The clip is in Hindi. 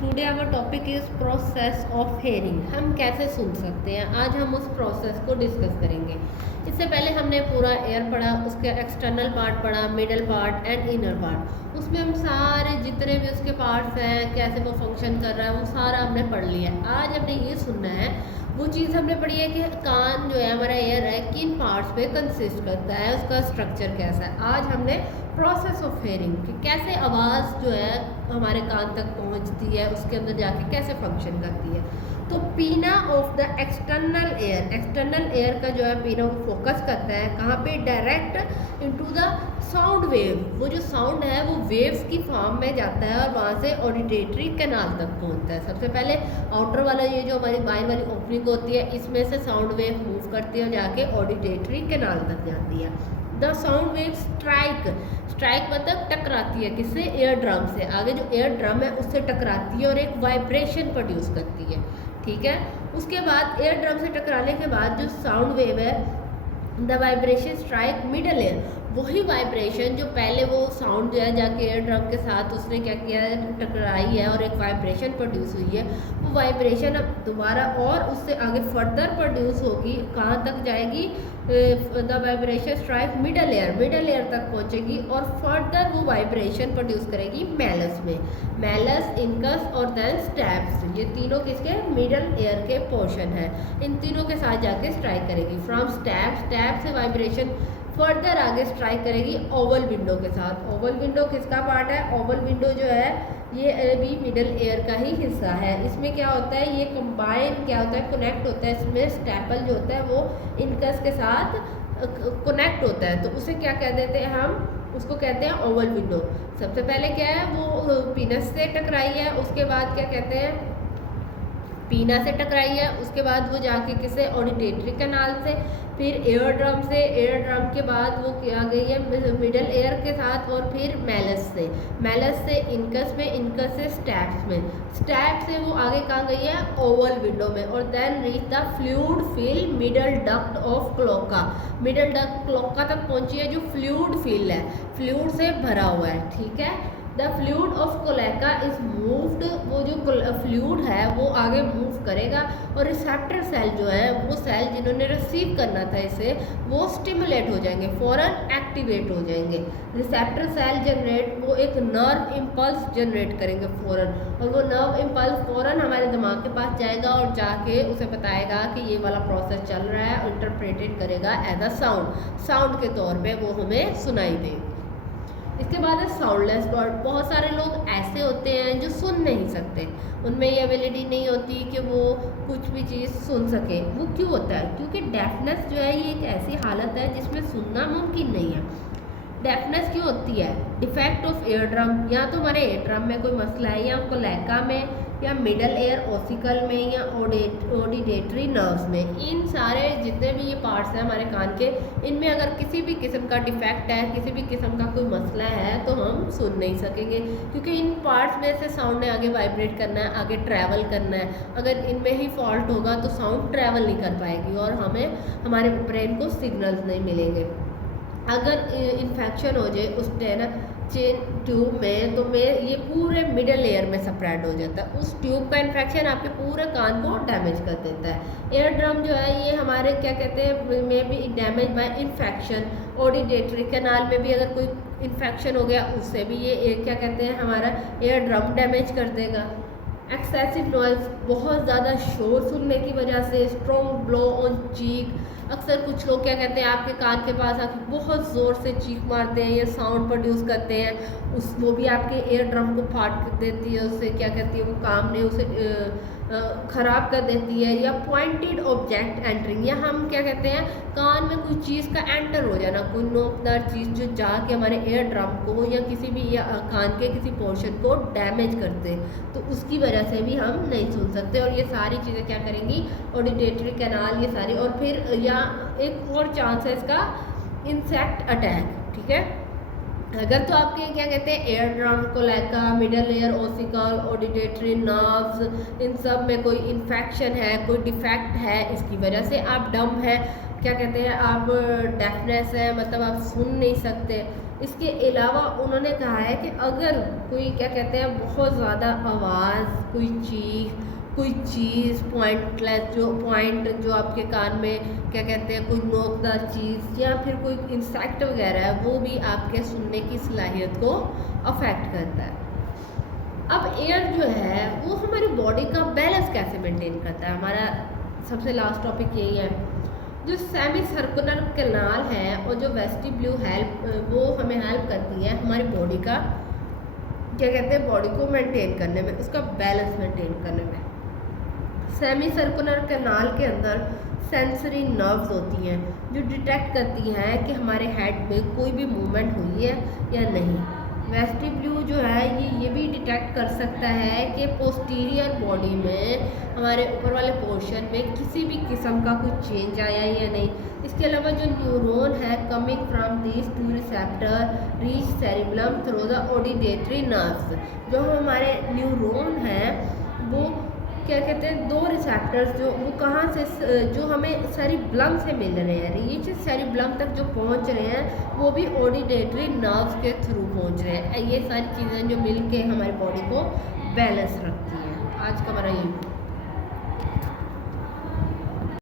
Today our topic is process of hearing. हम कैसे सुन सकते हैं, आज हम उस प्रोसेस को डिस्कस करेंगे। इससे पहले हमने पूरा एयर पढ़ा, उसके एक्सटर्नल पार्ट पढ़ा, middle part and inner part. उसमें हम सारे जितने भी उसके पार्ट्स हैं, कैसे वो फंक्शन कर रहा है, वो सारा हमने पढ़ लिया है। आज हमने ये सुनना है, वो चीज़ हमने पढ़ी है कि कान जो है हमारा एयर है किन पार्ट्स पे कंसिस्ट करता है, उसका स्ट्रक्चर कैसा है। आज हमने प्रोसेस ऑफ हेयरिंग कि कैसे आवाज़ जो है हमारे कान तक पहुंचती है, उसके अंदर जाके कैसे फंक्शन करती है। तो पीना ऑफ द एक्सटर्नल एयर का जो है पीना फोकस करता है कहाँ पे, direct into the sound wave. वो जो साउंड है वो वेव्स की फॉर्म में जाता है और वहाँ से ऑडिटेटरी कैनाल तक पहुँचता है। सबसे पहले आउटर वाला ये जो हमारी बाहर वाली ओपनिंग होती है, इसमें से साउंड वेव मूव करती है और जाके ऑडिटेटरी कैनाल तक जाती है। द साउंड वेव स्ट्राइक मतलब टकराती है, किससे, एयर ड्रम से। आगे जो एयर ड्रम है उससे टकराती है और एक वाइब्रेशन प्रोड्यूस करती है, ठीक है। उसके बाद एयर ड्रम से टकराने के बाद जो साउंड वेव है, the vibration strike middle air. वही वाइब्रेशन जो पहले वो साउंड जो है जाके एयर ड्रम के साथ उसने क्या किया है, टकराई है और एक वाइब्रेशन प्रोड्यूस हुई है। वो वाइब्रेशन अब दोबारा और उससे आगे फर्दर प्रोड्यूस होगी, कहाँ तक जाएगी, the vibration strike middle air तक पहुंचेगी और फर्दर वो वाइब्रेशन प्रोड्यूस करेगी मैलस में। मैलस, इनकस और देन स्टैप्स, ये तीनों किसके, मिडल एयर के पोर्शन है। इन तीनों के साथ जाके स्ट्राइक करेगी। फ्रॉम स्टैप से वाइब्रेशन फर्दर आगे स्ट्राइक करेगी ओवल विंडो के साथ। ओवल विंडो किसका पार्ट है, ओवल विंडो जो है ये भी मिडल एयर का ही हिस्सा है। इसमें क्या होता है, ये कंबाइन क्या होता है, कनेक्ट होता है। इसमें स्टैपल जो होता है वो इनकस के साथ कनेक्ट होता है, तो उसे क्या कह देते हैं हम, उसको कहते हैं ओवल विंडो। सबसे पहले क्या है, वो पीनस से टकराई है, उसके बाद क्या कहते हैं, पीना से टकराई है, उसके बाद वो जाके किसे, ऑडिटेटरी कैनाल से, फिर एयर ड्रम से, एयर ड्रम के बाद वो क्या गई है मिडल एयर के साथ, और फिर मैलस से इनकस में, इनकस से स्टैप्स में, स्टैप से वो आगे कहाँ गई है, ओवल विंडो में, और then reach the fluid fill middle duct of क्लोका। मिडल डक्ट क्लोका तक पहुंची है, जो फ्लूइड फिल है, फ्लूइड से भरा हुआ है, ठीक है। द फ्लूइड ऑफ कोलेका इज मूव्ड, वो जो फ्लूइड है वो आगे मूव करेगा और रिसेप्टर सेल जो है, वो सेल जिन्होंने रिसीव करना था इसे, वो स्टिमुलेट हो जाएंगे, फौरन एक्टिवेट हो जाएंगे। रिसेप्टर सेल जनरेट, वो एक नर्व इम्पल्स जनरेट करेंगे फौरन, और वो नर्व इम्पल्स फौरन हमारे दिमाग के पास जाएगा और जाके उसे बताएगा कि ये वाला प्रोसेस चल रहा है, इंटरप्रेटेड करेगा एज अ साउंड के तौर पे वो हमें सुनाई देगा। इसके बाद है साउंडलेस वर्ड। बहुत सारे लोग ऐसे होते हैं जो सुन नहीं सकते, उनमें ये एबिलिटी नहीं होती कि वो कुछ भी चीज़ सुन सके। वो क्यों होता है, क्योंकि डेफनेस जो है ये एक ऐसी हालत है जिसमें सुनना मुमकिन नहीं है। डेफनेस क्यों होती है, डिफेक्ट ऑफ एयर ड्रम, या तो हमारे एयर ड्रम में कोई मसला है, या कोलेका में, या मिडल एयर ओसिकल में, या ऑडिटेटरी नर्व्स में। इन सारे जितने भी ये पार्ट्स हैं हमारे कान के, इनमें अगर किसी भी किस्म का डिफेक्ट है, किसी भी किस्म का कोई मसला है, तो हम सुन नहीं सकेंगे, क्योंकि इन पार्ट्स में से साउंड ने आगे वाइब्रेट करना है, आगे ट्रैवल करना है। अगर इनमें ही फॉल्ट होगा तो साउंड ट्रैवल नहीं कर पाएगी और हमें हमारे ब्रेन को सिग्नल्स नहीं मिलेंगे। अगर इन्फेक्शन हो जाए उस चेन ट्यूब में, तो ये पूरे मिडल एयर में स्प्रेड हो जाता है। उस ट्यूब का इन्फेक्शन आपके पूरे कान को डैमेज कर देता है। एयर ड्रम जो है ये हमारे क्या कहते हैं, में भी डैमेज बाय इन्फेक्शन। ऑडिटेटरी कैनाल में भी अगर कोई इन्फेक्शन हो गया, उससे भी ये क्या कहते हैं, हमारा एयर ड्रम डैमेज कर देगा। एक्सेसिव नॉइज, बहुत ज़्यादा शोर सुनने की वजह से, स्ट्रॉन्ग ब्लो ऑन चीक। अक्सर कुछ लोग क्या कहते हैं, आपके कान के पास आके बहुत ज़ोर से चीख मारते हैं या साउंड प्रोड्यूस करते हैं, वो भी आपके एयर ड्रम को फाड़ देती है, उससे क्या कहती है, वो काम ने उसे ख़राब कर देती है। या पॉइंटेड ऑब्जेक्ट एंटरिंग, या हम क्या कहते हैं, कान में कोई चीज़ का एंटर हो जाना, कोई नोकदार चीज़ जो जाके हमारे एयर ड्रम को या किसी भी या कान के किसी पोर्शन को डैमेज करते, तो उसकी वजह से भी हम नहीं सुन सकते। और ये सारी चीज़ें क्या करेंगी, ऑडिटेटरी कैनाल, ये सारी। और फिर या एक और चांस है इसका, इंसेक्ट अटैक, ठीक है। अगर तो आपके क्या कहते हैं, एयर ड्रम, कोलेका, middle ear ossicle, auditory nerves, इन सब में कोई इन्फेक्शन है, कोई डिफेक्ट है, इसकी वजह से आप डम है, क्या कहते हैं, आप डेफनेस है, मतलब आप सुन नहीं सकते, इसके अलावा उन्होंने कहा है कि अगर कोई क्या कहते हैं बहुत ज़्यादा आवाज़, कोई चीज़ पॉइंट जो आपके कान में क्या कहते हैं कोई नोकदार चीज़ या फिर कोई इंसेक्ट वगैरह है, वो भी आपके सुनने की सलाहियत को अफेक्ट करता है। अब एयर जो है वो हमारी बॉडी का बैलेंस कैसे मेंटेन करता है, हमारा सबसे लास्ट टॉपिक यही है। जो सेमी सर्कुलर कैनाल है और जो वेस्टिब्यूल वो हमें हेल्प करती है हमारी बॉडी का क्या कहते हैं बॉडी को मेंटेन करने में, उसका बैलेंस मेंटेन करने में। सेमी सर्कुलर कैनाल के अंदर सेंसरी नर्व्स होती हैं जो डिटेक्ट करती हैं कि हमारे हेड में कोई भी मूवमेंट हुई है या नहीं। वेस्टिब्यूल जो है ये भी डिटेक्ट कर सकता है कि पोस्टीरियर बॉडी में हमारे ऊपर वाले पोर्शन में किसी भी किस्म का कोई चेंज आया है या नहीं। इसके अलावा जो न्यूरॉन है coming from this two receptor reach cerebellum through the auditory nerves, जो हमारे न्यूरॉन हैं वो क्या कहते हैं दो रिसेप्टर्स जो वो कहाँ से जो हमें सेरिबेलम से मिल रहे हैं, रीच सेरिबेलम तक जो पहुँच रहे हैं वो भी ऑडिटरी नर्व्स के थ्रू पहुँच रहे हैं। ये सारी चीज़ें जो मिल के हमारी बॉडी को बैलेंस रखती हैं। आज का हमारा ये